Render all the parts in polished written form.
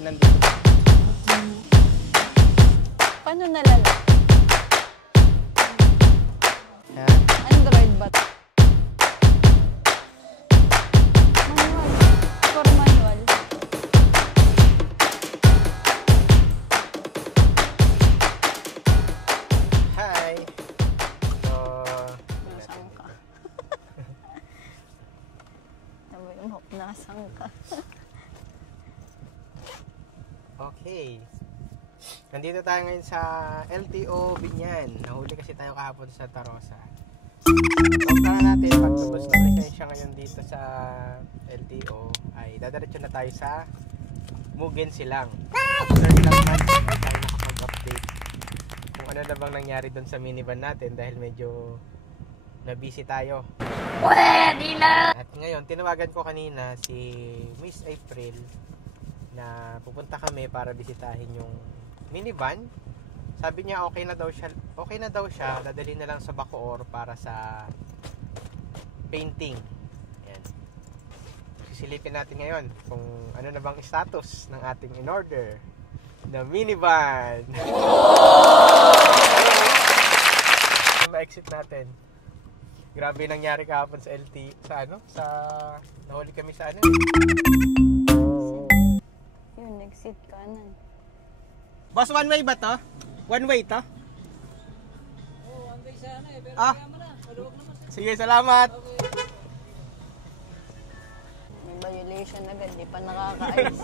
nandito. Paano nalala? Yan. Android ba? Manual. For manual. Hi! So, Nasaan ka? Sabi mo, nasaan ka? okay. Nandito tayo ngayon sa LTO Binyan. Nahuli kasi tayo kahapon sa Tarosa. Pagkala natin, pagtubos na lisensya ngayon dito sa LTO, ay dadaretso na tayo sa Mugen Silang. After ilang months, hindi tayo nakapag-update kung ano na bang nangyari doon sa minivan natin dahil medyo na-busy tayo. Pwede na! At ngayon, tinawagan ko kanina si Miss April na pupunta kami para bisitahin yung minivan. Sabi niya okay na daw siya, dadalhin na lang sa Bacoor para sa painting. Ayan. Sisilipin natin ngayon kung ano na bang status ng ating in-order na minivan. Ma-exit natin. Grabe nangyari kahapon sa nahuli kami sa Yun, exit kanan. Boss, one way ba to? One way to? Oo, one way sana eh, pero Ah. kaya mo na, maluwag naman. Sige, salamat. Okay. May violation agad, di pa nakaka-ayos.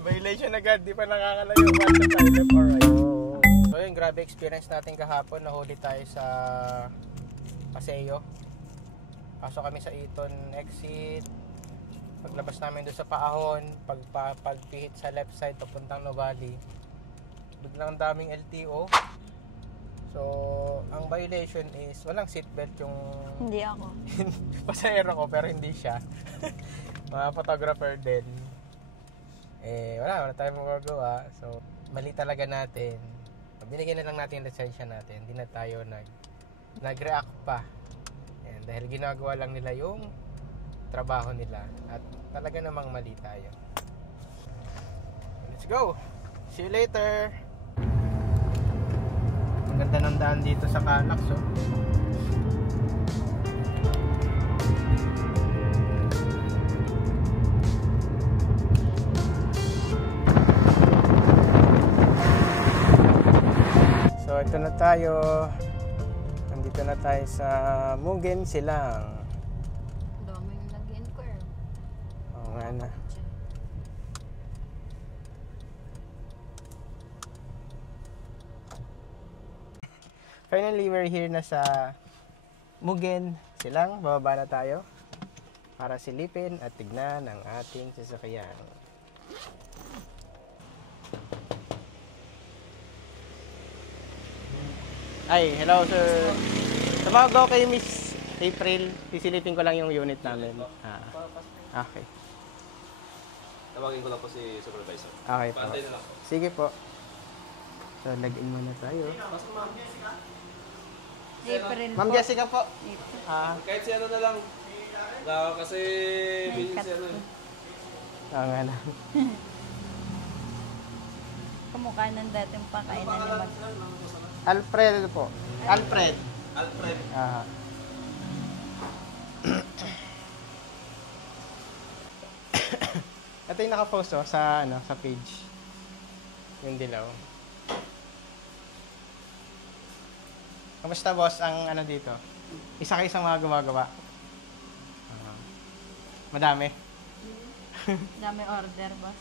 Violation agad, di pa nakakalayo. Watch the time, left or right. So yun, grabe experience natin kahapon. Nahuli tayo sa Paseo. Pasok kami sa Eton exit. Paglabas namin doon sa Paahon, pagpihit sa left side papuntang Novali, biglang daming LTO. So, ang violation is walang seatbelt yung Hindi ako. pasahero ko, pero hindi siya. Mga photographer din. Wala tayong magagawa. So, mali talaga natin. Binigyan na lang natin yung lisensya natin. Hindi na tayo nag-react pa. And dahil ginagawa lang nila yung trabaho nila at talaga namang mali tayo. Let's go! See you later! Ang ganda ng daan dito sa Canax, oh. So ito na tayo. Nandito na tayo sa Mugen Silang. Daming nag-inquire. Oo nga na. Finally, we're here na sa Mugen Silang. Bababa na tayo para silipin at tignan ang ating sasakyan. Ay, hello sir. Tumawag ako kay Miss April. Sisilipin ko lang yung unit namin. Okay. Tawagin ko lang po si supervisor. Okay po. Pantay na lang po. Sige po. So, log-in muna tayo. April Ma'am po. Jessica po. Kahit si ano na lang. Kasi bilhin si ano eh. Nga na. Kamukha ng dating pakainan ni Mag. Alfred po. Alfred. Alfred. Ito yung nakapost sa sa page. Yung dilaw. Kamusta boss ang dito? Isa kayo sa mga gumagawa? Madami? Dami order, boss.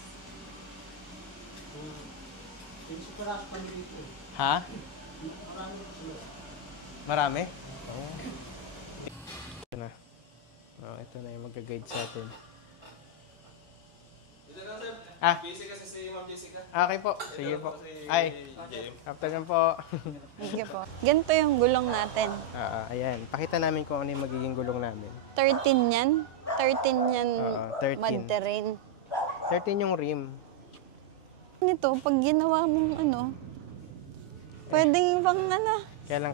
Ha? Marami? Oo. Ito na. Ito na yung mag-guide sa atin. Ito na sir. Ah, Busy kasi si Ma'am Jessica. okay po. Sige po. Ay, afternoon po. Sige po. Ganito yung gulong natin. Ayan. Pakita namin kung ano yung magiging gulong namin. 13 yan. 13 yan. 13. Mud terrain. 13 yung rim. Nito, pag ginawa mong pwedeng pang Kaya lang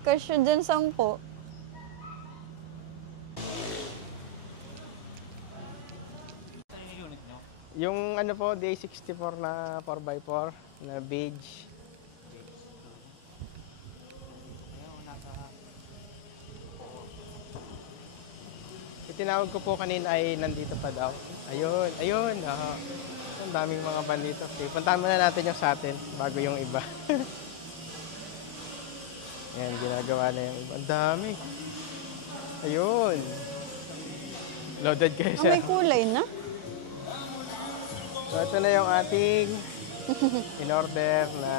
kasya dyan 10. Yung ano po, DA64 na 4x4 na beige. Tinawag ko po kanina ay nandito pa daw. Ayun, ayun. Ang daming mga van dito. Okay, puntahan muna natin yung sa atin bago yung iba. Yan, ginagawa na yung iba. Ang dami. Ayun. Loaded kayo siya. May kulay na. So, ito na yung ating in-order na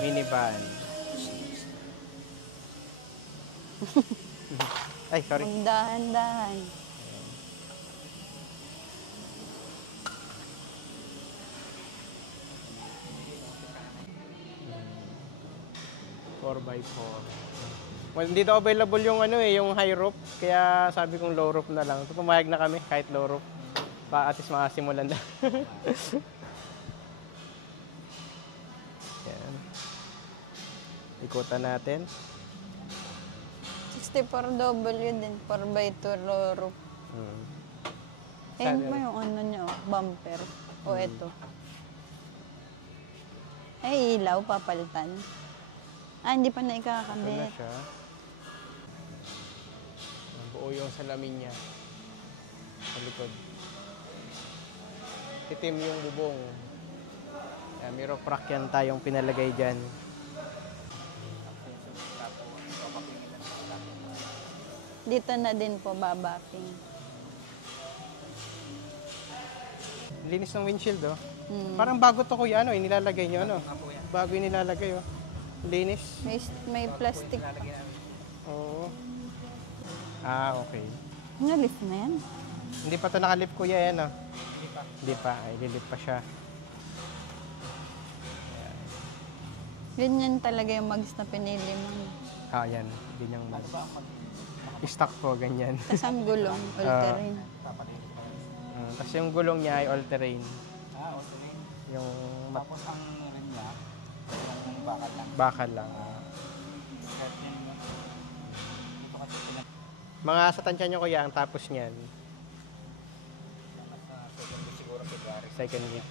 minivan. Ay, sorry. Ang dahan-dahan. Four by 4. Well, hindi daw available yung ano yung high roof. Kaya sabi kong low roof na lang. So, pumayag na kami kahit low roof. At least makasimulan na. Yan. Ikutan natin. 64W din, 4x2 loro. Ayun pa yung ano niya, bumper. O eto. Ay, ilaw, papalitan. Ah, hindi pa na Ito na ikakabit. siya. Buo yung salamin niya. Sa likod. Itim yung bubong. May roof rack yan tayong pinalagay dyan. Dito na din po babaking. Linis ng windshield, oh. Hmm. Parang bago to kuya, ano, inilalagay nyo, ano? Bago yung nilalagay, oh. Linis. May plastic pa. Oo. Ah, okay. Nalif na yan. Hindi pa to nakalip kuya, yan, oh. Hindi pa. Ay, lilip pa siya. Ganyan talaga yung mags na pinili mo. Ah, yan. Ganyang stock po, ganyan. Tapos ang gulong, all-terrain. Tapos yung gulong niya ay all-terrain. Ah, all-terrain. Yung Tapos ang rin niya, yung bakal lang. bakal lang. Kahit yung dito kasi Mga sa tansya nyo kuya, ang tapos niyan. siguro February. Second week.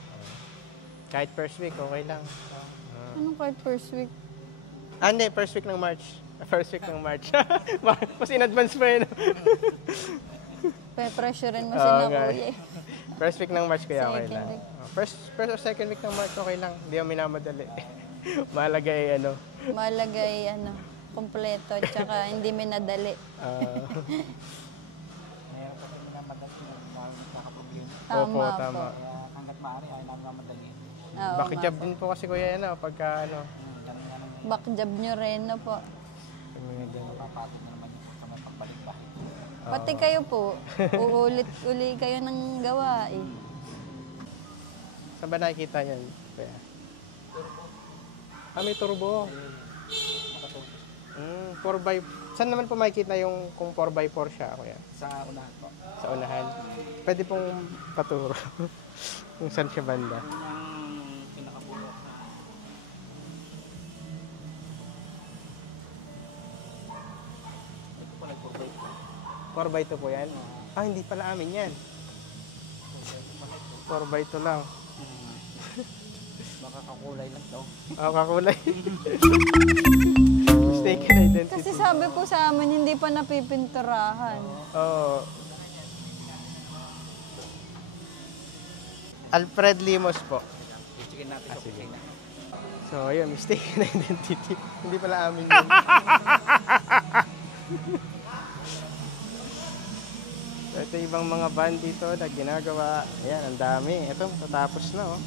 Kahit first week, okay lang. Anong card first week? Ah, hindi. First week ng March. First week ng March. Mas in advance pa yun. Pe-pressurein mo sila kuya. First week ng March kaya okay Second lang. week. First or second week ng March okay lang. Hindi ako minamadali. Mahalaga eh, ano. Malagay kompleto tsaka hindi minadali. Mayroon kasi minamadali na makakaproblema. Opo, Tama tama. po. Kaya hanggat maaari ay namamadali. Oo, Bakijab din po kasi kuya yan, pagka ano. Ganun nga naman Backjob nyo rin na po. Mga ganun. napapagod na naman yung sa mga pagbalik bahay. Pati kayo po, uulit-uli kayo ng gawa eh. Saan ba nakikita yan? Kuya? Ah, may turbo. 4x... Saan naman po makikita yung kung 4x4 siya, kuya? Sa unahan po. Sa unahan. Pwede pong paturo. Kung saan siya banda. Yung pinakabulok na ito po nag-provide po. 4x2 po yan? Ah, hindi pala amin yan. 4x2 lang. Baka kakulay lang to. Ah, kakulay. Mistaken identity. Kasi sabi po sa amin, hindi pa napipinturahan. Oo. Alfred Limos po. Chicken natin sa kusina. So, ayun, mistaken identity. Hindi pala amin yun. So, ito ibang mga van dito na ginagawa. Ayan, ang dami. Ito, tatapos na, oh.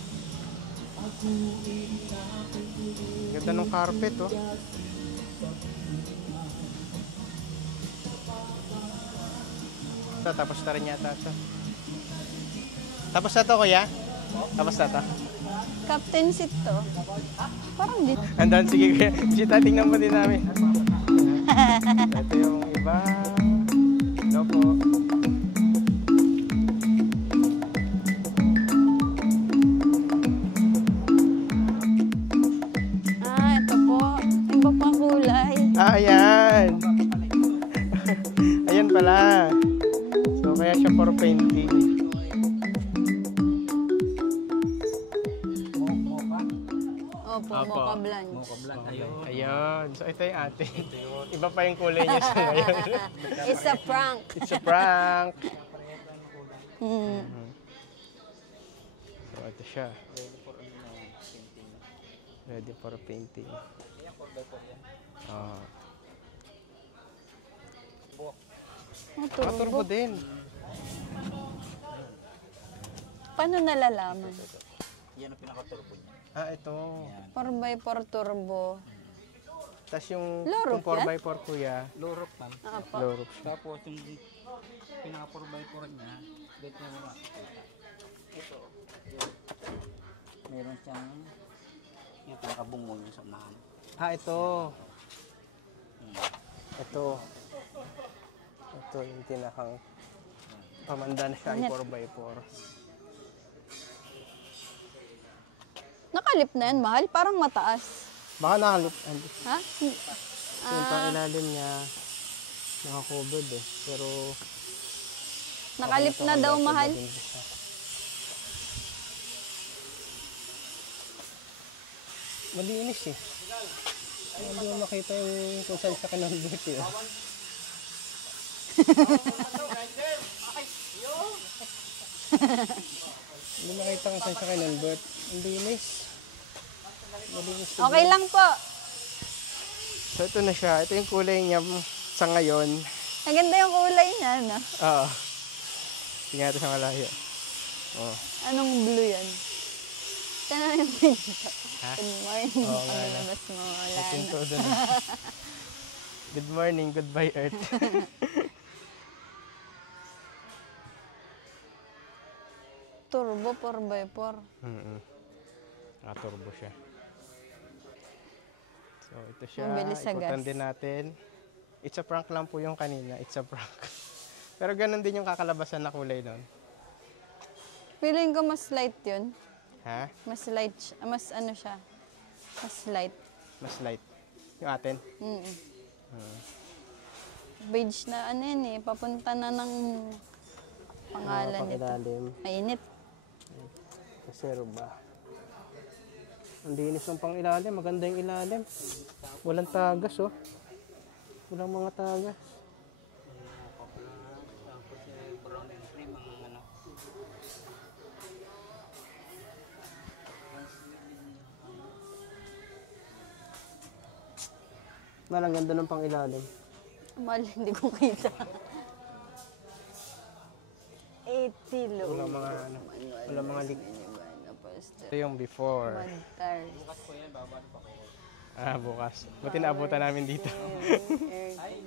Ganda ng carpet, oh. Ito, tapos na rin yata ito. Tapos na to, kuya? Tapos na to. Captain seat to. Parang di. Andun, sige kuya. Sita, tingnan mo din namin. Ito yung iba. Hello po. Ah, ito po. Iba pang kulay. Ah, ayan. Ayan pala. So, kaya siya for painting. Opo. Mocha Blanche. Mocha Blanc. Ayun. Ayun. So, ito yung ate. Iba pa yung kulay niya sa ngayon. It's a prank. It's a prank. Mm. So, ito siya. Ready for ano na yan, painting. Ready for painting. Ayan, 4x4 yan. Ah. Buwak. Turbo din. Paano nalalaman? Yan ang pinaka-turbo niya. Ah, ito. Yan. 4x4 turbo. Tapos yung Low roof 4x4 kuya, Low roof ma'am. Apa. low roof siya. Tapos yung pinaka-4x4 niya, dito na makikita. Ito. Yun. Meron siyang yung pinaka-bungol yung sa unahan. Ah, ito. Hmm. Ito. Ito yung tinakang pamanda na siya ay 4x4. Nakalip na yan, mahal. Parang mataas. Baka nakalip. Ha? Yung pang ilalim niya, nakakovered eh. Pero, Nakalip na daw, mahal. Malinis eh. Hindi mo makita yung kung saan siya kinonvert eh. Hindi makita kung saan siya kinonvert. Ang linis. Malinis. Okay lang po. So ito na siya. Ito yung kulay niya sa ngayon. Maganda yung kulay niya, no? Oo. Tingnan natin sa malayo. Oh. Anong blue yan? Sana yung pinto. Ha? Good morning. Oo nga, Paglabas mo, wala na. Pinto doon. Good morning, goodbye Earth. Turbo 4x4. Turbo siya. So ito siya. Mabilis sa Ikutan gas. din natin. It's a prank lang po yung kanina. It's a prank. Pero ganun din yung kakalabasan na kulay nun. Feeling ko mas light yun. Ha? Mas light, mas ano siya. Mas light. Mas light. Yung atin. Beige na ano yan eh. Papunta na ng pangalan nito. Pang-ilalim. Mainit. Kasero ba? Ang linis ng pang-ilalim. Maganda yung ilalim. Walang tagas oh. Walang mga tagas. Walang ganda ng pang-ilalim. Mahal, hindi ko kita. 80 low. Walang mga ano. Walang mga lig. Poster. Ito yung before. Mud tires. Ah, bukas. Buti naabutan namin dito. Ay,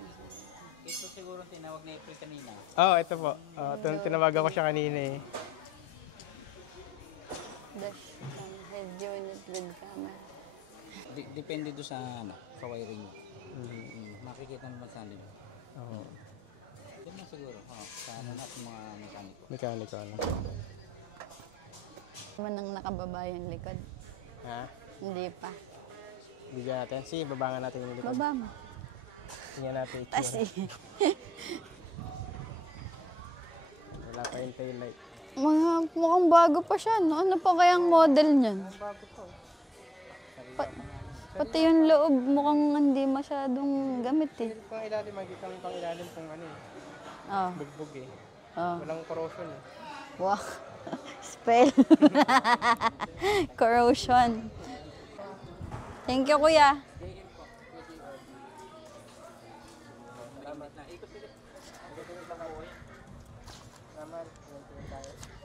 ito siguro tinawag na April kanina. Oh, ito po. Tinawagan ko siya kanina eh. Dash head unit with camera. Depende do sa ano, sa wiring. Makikita naman sa nila. Oo. Yan na siguro. Sa ano natin mga mekaniko. Mekaniko ano. Naman ang nakababa yung likod. Ha? Hindi pa. Bigyan natin. Sige, babangan natin yung likod. Baba mo. Tingnan natin itsura. Tas eh. Wala pa yung taillight. Mukhang bago pa siya, no? Ano pa kayang model niyan? Bago to. Pati yung loob mukhang hindi masyadong gamit eh. Pang ilalim, magkita mo pang ilalim kung ano eh. Oh. Bugbog eh. Oh. Walang corrosion eh. Wow. Spell. Corrosion. Thank you, kuya.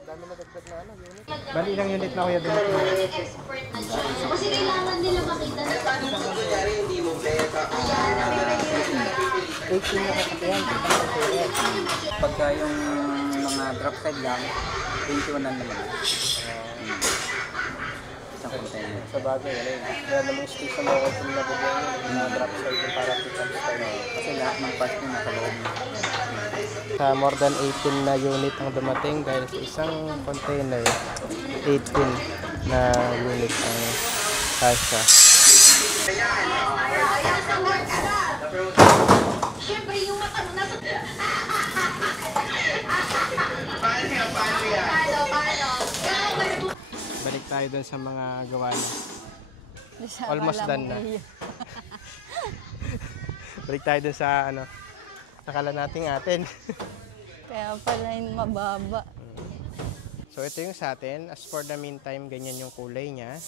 Dami na dagdag na ano, unit. Bali, ilang unit na kuya doon? Expert na siya. So, kasi kailangan nila makita na paano Pagka yung mga drop side lang, 21 na naman. Isang container. Sa bagay, wala yun. Wala namang space sa mga kung nabagyan yun. Mga drop side yung para pick-up style. Kasi lahat ng parts nyo nasa loob. Sa more than 18 na unit ang dumating dahil sa isang container, 18 na unit ang kasya. Siyempre, yung nasa... Balik tayo dun sa mga gawa niya. Di siya Almost akala done mo na. iyo. Balik tayo dun sa nakala nating atin. Kaya pala yung mababa. So ito yung sa atin. As for the meantime, ganyan yung kulay niya.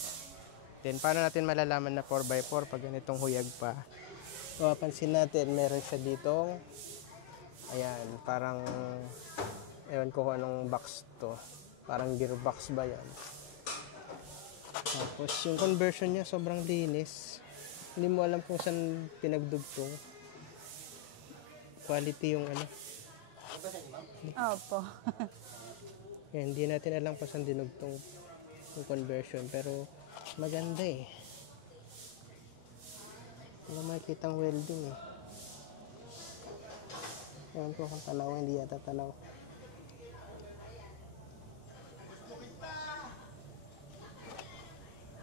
Then paano natin malalaman na 4x4 pag ganitong huyag pa? Mapapansin natin, meron siya ditong, ayan, parang, ewan ko kung anong box to. Parang gearbox ba yan? Tapos yung conversion niya sobrang linis. Hindi mo alam kung saan pinagdugtong. Quality yung Opo. Yan, hindi natin alam kung saan dinugtong yung conversion. Pero maganda eh. Wala makikita ang welding eh. Ewan ko kung tanaw, hindi yata tanaw.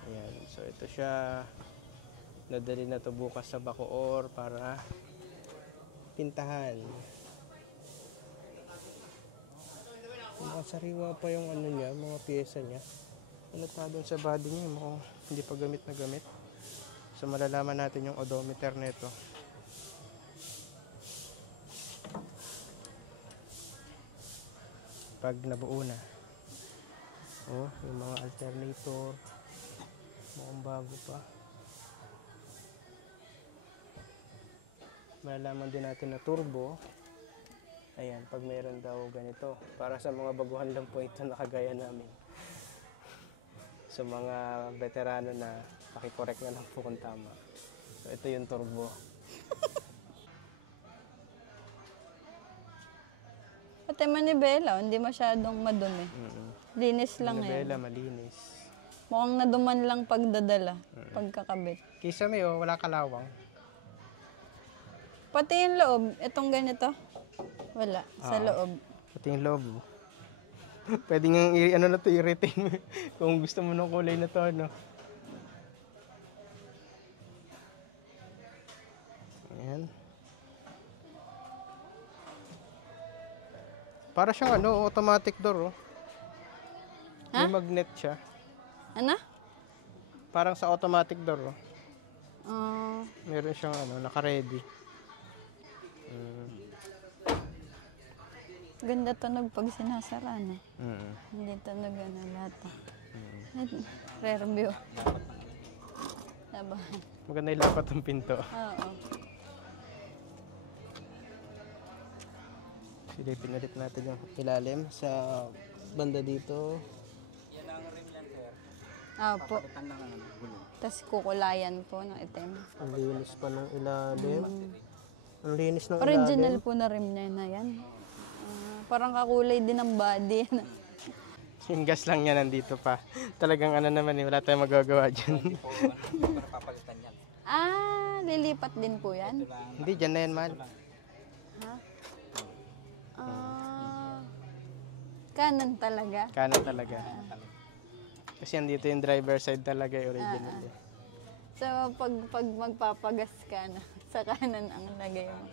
Ayan, so ito siya. Nadali na to bukas sa Bacoor para pintahan. Mga sariwa pa yung niya, mga pyesa niya. Halata doon sa body niya, mukhang hindi pa gamit na gamit. So malalaman natin yung odometer nito. Pag nabuo na. Oh, yung mga alternator. Mukhang bago pa. Malalaman din natin na turbo. Ayan, pag meron daw ganito. Para sa mga baguhan lang po ito nakagaya namin. Sa mga veterano na pakikorek na lang po kung tama. So, ito yung turbo. Pati manibela, hindi masyadong madumi. Linis lang Manibela, yan. malinis. Mukhang naduman lang pagdadala, pagkakabit. Kisa may wala kalawang. Pati yung loob, itong ganito, wala, sa loob. Pati yung loob. Pwede nga na to, i-retain mo. Kung gusto mo ng kulay na to, Ayan. Para siyang automatic door, oh. May magnet siya. Ano? Parang sa automatic door, oh. Ah, Meron siyang naka-ready. ganda tunog pag sinasara, no? Mm. Hindi tunog lata. Rare view. Diba? Maganda yung lapat ng pinto. Oo. Silipin ulit natin yung ilalim sa banda dito. Yan ang rim yan, sir. Opo. Palitan lang ang gulong. Tapos kukulayan po ng itim. Ang linis pa ng ilalim. Ang linis ng Original ilalim. po na rim niya na yan. Parang kakulay din ng body. Yung gas lang niya nandito pa. Talagang naman wala tayong magagawa dyan. Para papalitan yan. Lilipat din po yan? Hindi, dyan na yan, man. Kanan talaga. Kanan talaga. Kasi andito yung driver side talaga yung original. So, pag magpapagas ka na, sa kanan ang lagay mo.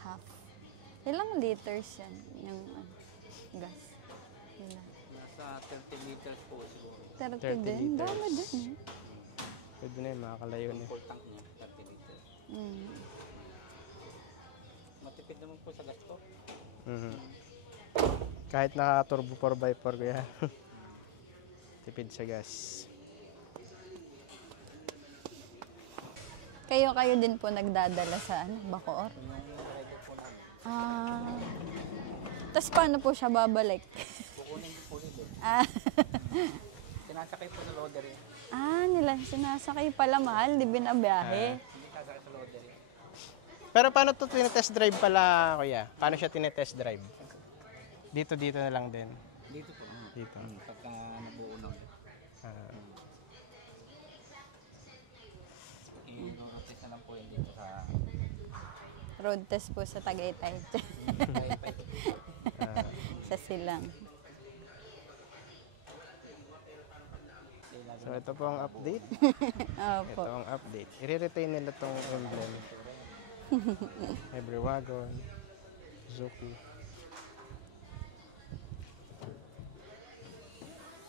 Half. Ilang liters yan, yung gas? Ilan? Nasa 30 liters po siguro. 30 30 din? liters. Dami din eh. Pwede na yun, makakalayo na. Full tank niya, 30 liters. Matipid naman po sa gasto. Kahit naka-turbo 4x4 kaya. Tipid sa gas. Kayo din po nagdadala sa Bacoor? Yung rider po namin. Tapos paano po siya babalik? Kukunin po nila. Sinasakay po sa loader yan. Nila sinasakay pala mahal, di binabiyahe. Hindi sasakay sa loader yan. Pero paano to tinetest drive pala, kuya? Paano siya tinetest drive? Dito na lang din. Dito po. Dito. Pagka nabuo na. I-notice na lang po yun dito sa Road test po sa Tagaytay. Sa Silang. So ito po ang update. Opo. Ito ang update. I-retain nila tong emblem. Every wagon. Suzuki.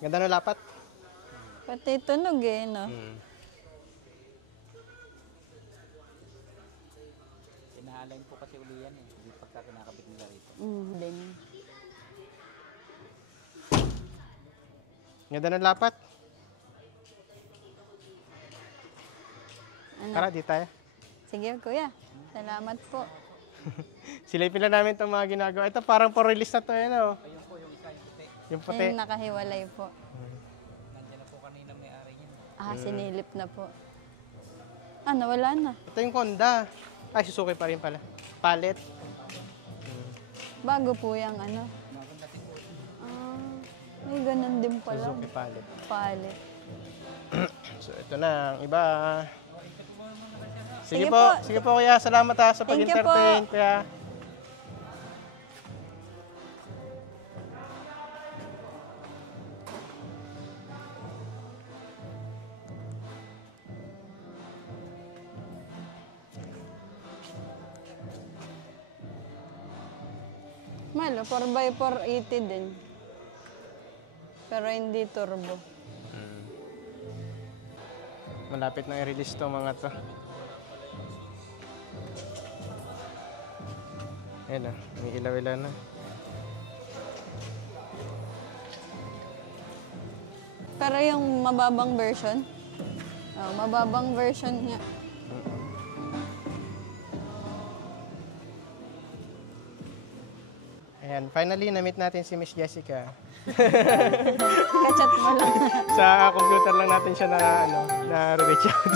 Ganda ng lapat. Pati tunog eh, no? Inaalain po kasi uli yan eh. Hindi pagka kinakabit nila rito. Din. Ganda ng lapat. Ano? Tara, di tayo. Sige, kuya. Salamat po. Silipin lang namin itong mga ginagawa. Ito parang for release na to, yan o. Ayun po yung isa, yung puti. Yung puti. Yung nakahiwalay po. Nandiyan na po kanina may-ari niyan. Sinilip na po. Nawala na. Ito yung Honda. Ay, Suzuki pa rin pala. Palit. Bago po yung ano. May ganun din pala. Suzuki palit. Palit. So, ito na. Ang iba. Sige Sige po. po. Sige po, kuya. Salamat ha sa Thank you pag-entertain, po. kuya. Malo, 4x4 80 din. Pero hindi turbo. Malapit na i-release to mga to. Ayan na. May ilaw-ilaw na. Pero yung mababang version, mababang version nga. Ayan. Finally, na-meet natin si Miss Jessica. Kachat mo lang. Sa computer lang natin siya na-reach out.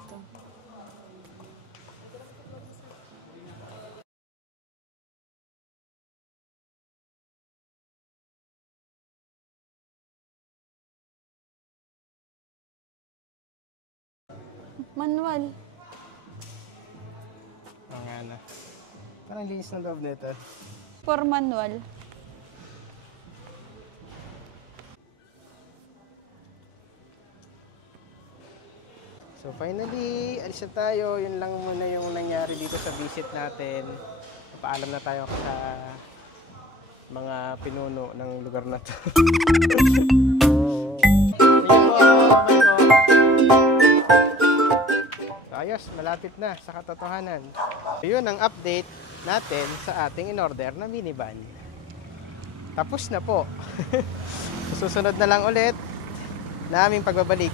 Ito. Manual. Ang ano. Parang linis ng loob nito. For manual. So finally, alis na tayo. Yun lang muna yung nangyari dito sa visit natin. Paalam na tayo sa mga pinuno ng lugar na to. So, ayos, malapit na sa katotohanan. So, yun ang update natin sa ating in-order na minivan. Tapos na po. Susunod na lang ulit na aming pagbabalik.